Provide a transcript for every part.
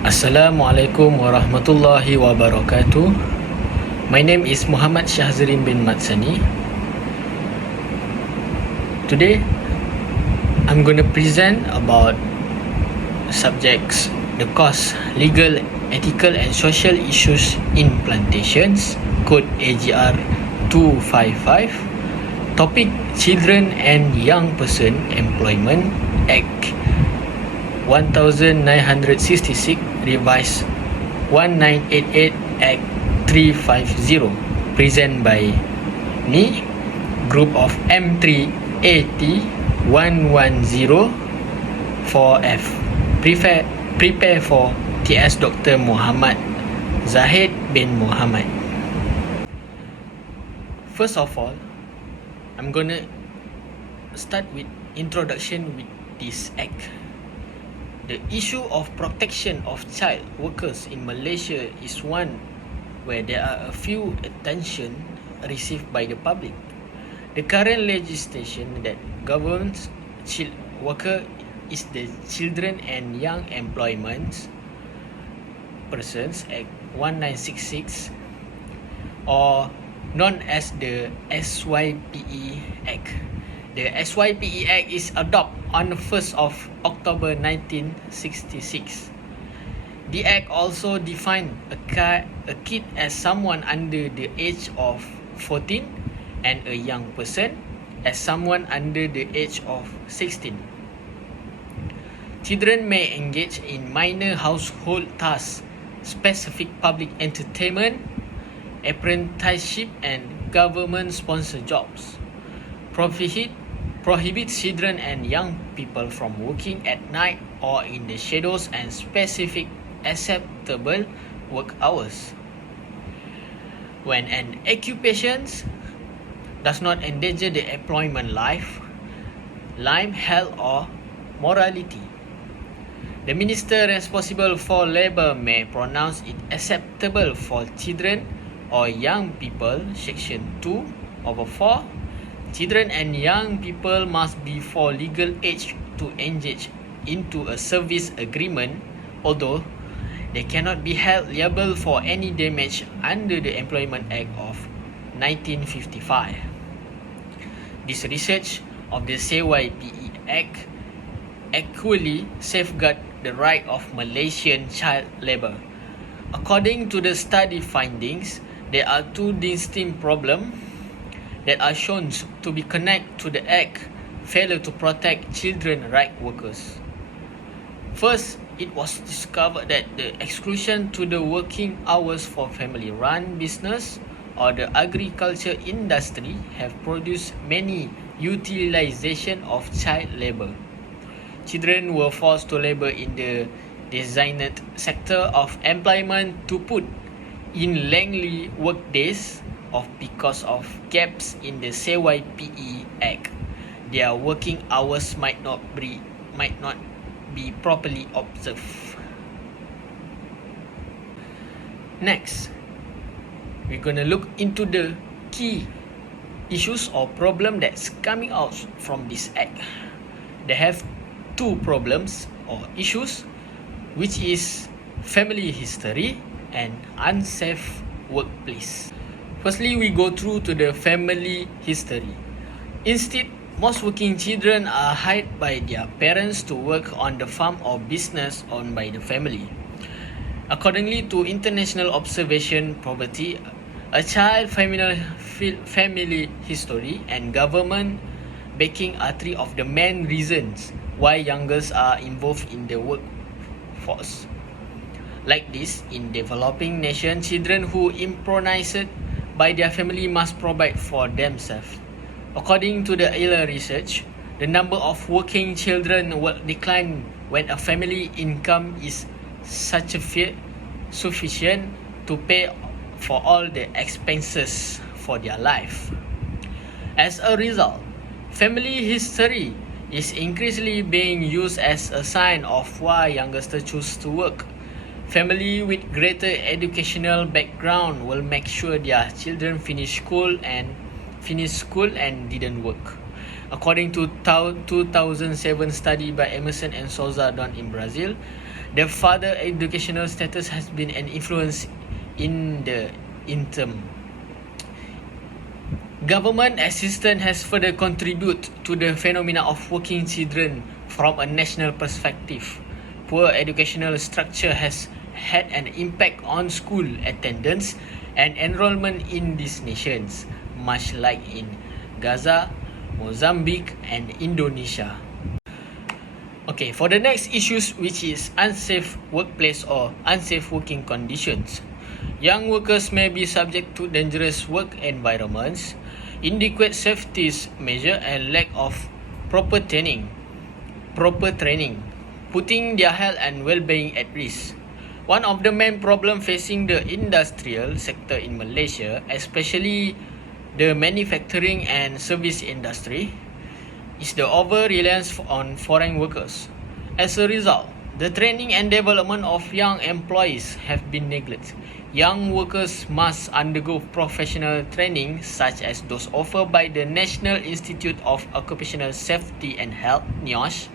Assalamualaikum warahmatullahi wabarakatuh. My name is Muhammad Shahzrin bin Matsani. Today, I'm going to present about subjects, the cause, legal, ethical and social issues in plantations, code AGR 255, topic Children and Young Person Employment Act 1966 revised 1988 Act 350, present by me, group of M3AT 110-4F. Prepare for TS Dr. Muhammad Zahid bin Muhammad. First of all, I'm gonna start with introduction with this act. The issue of protection of child workers in Malaysia is one where there are a few attention received by the public. The current legislation that governs child worker is the Children and Young Employment Persons Act 1966, or known as the SYPE Act. The SYPE Act is adopted on the 1st of October 1966. The Act also defined a kid as someone under the age of 14 and a young person as someone under the age of 16. Children may engage in minor household tasks, specific public entertainment, apprenticeship and government-sponsored jobs. Prohibits children and young people from working at night or in the shadows and specific acceptable work hours. When an occupation does not endanger the employment life, health or morality, the minister responsible for labour may pronounce it acceptable for children or young people. Section 2/4. Children and young people must be for legal age to engage into a service agreement, although they cannot be held liable for any damage under the Employment Act of 1955. This research of the SYPE Act equally safeguard the right of Malaysian child labour. According to the study findings, there are two distinct problems that are shown to be connected to the Act failure to protect children right workers. First, it was discovered that the exclusion to the working hours for family-run business or the agriculture industry have produced many utilization of child labour. Children were forced to labour in the designated sector of employment to put in lengthy work days because of gaps in the SYPE Act. Their working hours might not be properly observed. Next, we're gonna look into the key issues or problem that's coming out from this act. They have two problems or issues, which is family history and unsafe workplace. Firstly, we go through to the family history. Instead, most working children are hired by their parents to work on the farm or business owned by the family. Accordingly to international observation poverty, a child family history and government backing are three of the main reasons why youngers are involved in the workforce. Like this, in developing nations, children who improvised by their family must provide for themselves. According to the earlier research, the number of working children will decline when a family income is sufficient to pay for all the expenses for their life. As a result, family history is increasingly being used as a sign of why youngsters choose to work. Family with greater educational background will make sure their children finish school and didn't work. According to 2007 study by Emerson and Souza done in Brazil, The further educational status has been an influence in the interim. Government assistance has further contributed to the phenomena of working children from a national perspective. Poor educational structure has had an impact on school attendance and enrollment in these nations, much like in Gaza, Mozambique, and Indonesia. Okay, for the next issues, which is unsafe workplace or unsafe working conditions. Young workers may be subject to dangerous work environments, inadequate safety measure, and lack of proper training, putting their health and well-being at risk. One of the main problems facing the industrial sector in Malaysia, especially the manufacturing and service industry, is the over-reliance on foreign workers. As a result, the training and development of young employees have been neglected. Young workers must undergo professional training such as those offered by the National Institute of Occupational Safety and Health, NIOSH,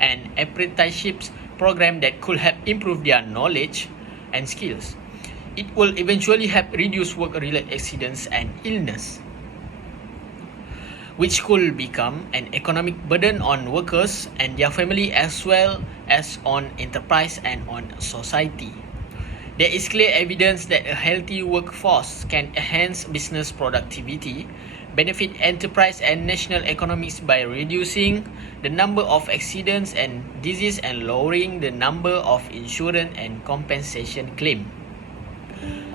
and apprenticeships program that could help improve their knowledge and skills. It will eventually help reduce work-related accidents and illness, which could become an economic burden on workers and their family as well as on enterprise and on society. There is clear evidence that a healthy workforce can enhance business productivity, benefit enterprise and national economics by reducing the number of accidents and disease and lowering the number of insurance and compensation claims.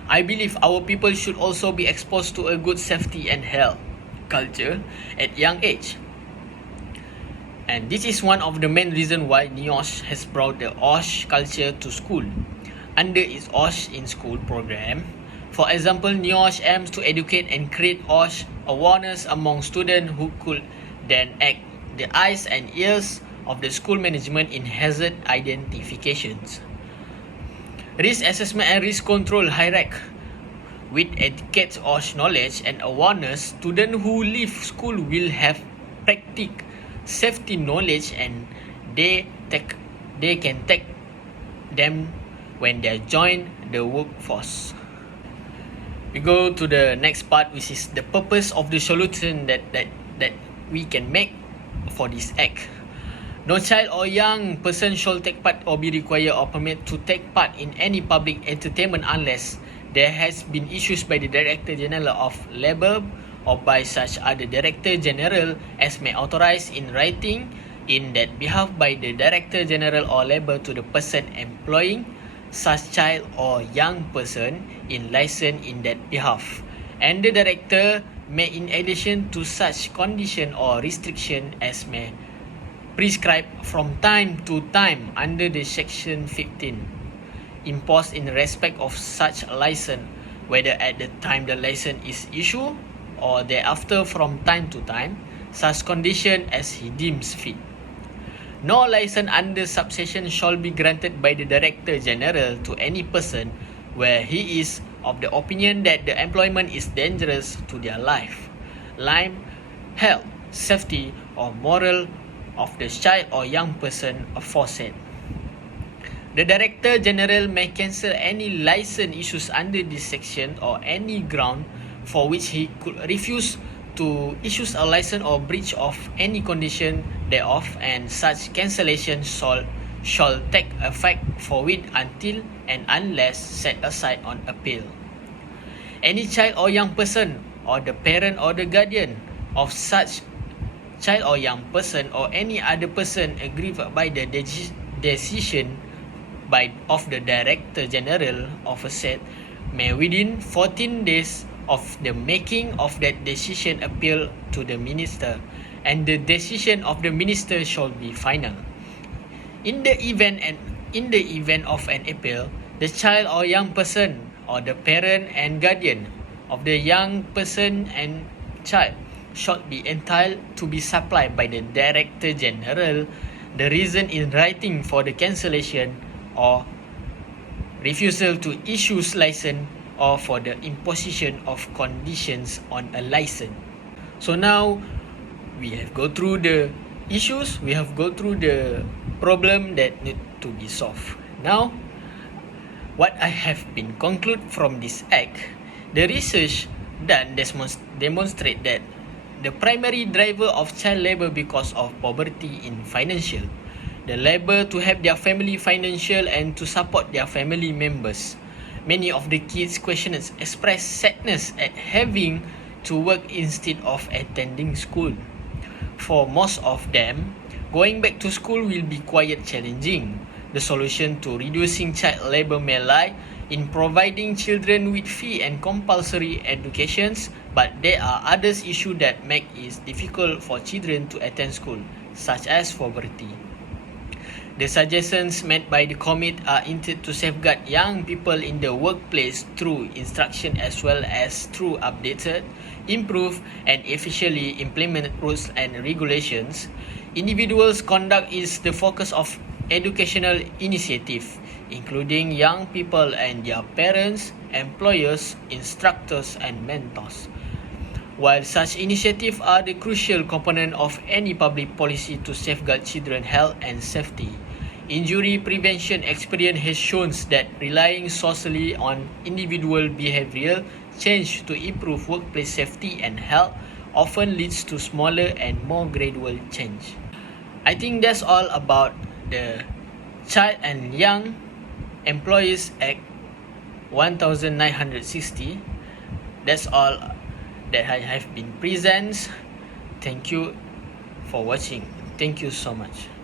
I believe our people should also be exposed to a good safety and health culture at young age. And this is one of the main reasons why NIOSH has brought the OSH culture to school. Under its OSH in School program, for example, NIOSH aims to educate and create OSH awareness among students who could then act the eyes and ears of the school management in hazard identifications. Risk assessment and risk control hierarchy. With educated OSH knowledge and awareness, students who leave school will have practical safety knowledge and they can take them when they join the workforce. We go to the next part, which is the purpose of the solution that we can make for this act. No child or young person shall take part or be required or permitted to take part in any public entertainment unless there has been issues by the Director General of Labour or by such other Director General as may authorize in writing in that behalf by the Director General or Labour to the person employing such child or young person in license in that behalf, and the director may, in addition to such condition or restriction as may prescribe from time to time under the section 15 imposed in respect of such license, whether at the time the license is issued or thereafter from time to time, such condition as he deems fit. No license under subsection shall be granted by the Director General to any person where he is of the opinion that the employment is dangerous to their life, health, safety, or moral of the child or young person aforesaid. The Director General may cancel any license issues under this section or any ground for which he could refuse to issue a license or breach of any condition thereof, and such cancellation shall take effect forthwith until and unless set aside on appeal. Any child or young person or the parent or the guardian of such child or young person or any other person aggrieved by the decision of the Director General of a set may within 14 days of the making of that decision appeal to the minister, and the decision of the minister shall be final. In the event of an appeal, the child or young person or the parent and guardian of the young person and child shall be entitled to be supplied by the Director General the reason in writing for the cancellation or refusal to issue license or for the imposition of conditions on a license. So now we have go through the issues, we have go through the problem that need to be solved. Now, what I have been conclude from this act, the research done demonstrate that the primary driver of child labour because of poverty in financial, the labour to help their family financial and to support their family members. Many of the kids' questioners express sadness at having to work instead of attending school. For most of them, going back to school will be quite challenging. The solution to reducing child labour may lie in providing children with free and compulsory educations, but there are other issues that make it difficult for children to attend school, such as poverty. The suggestions made by the committee are intended to safeguard young people in the workplace through instruction as well as through updated, improve and efficiently implement rules and regulations. Individuals' conduct is the focus of educational initiative, including young people and their parents, employers, instructors and mentors. While such initiatives are the crucial component of any public policy to safeguard children's health and safety, injury prevention experience has shown that relying solely on individual behavioral change to improve workplace safety and health often leads to smaller and more gradual change. I think that's all about the Child and Young Employees Act 1960. That's all that I have been present. Thank you for watching. Thank you so much.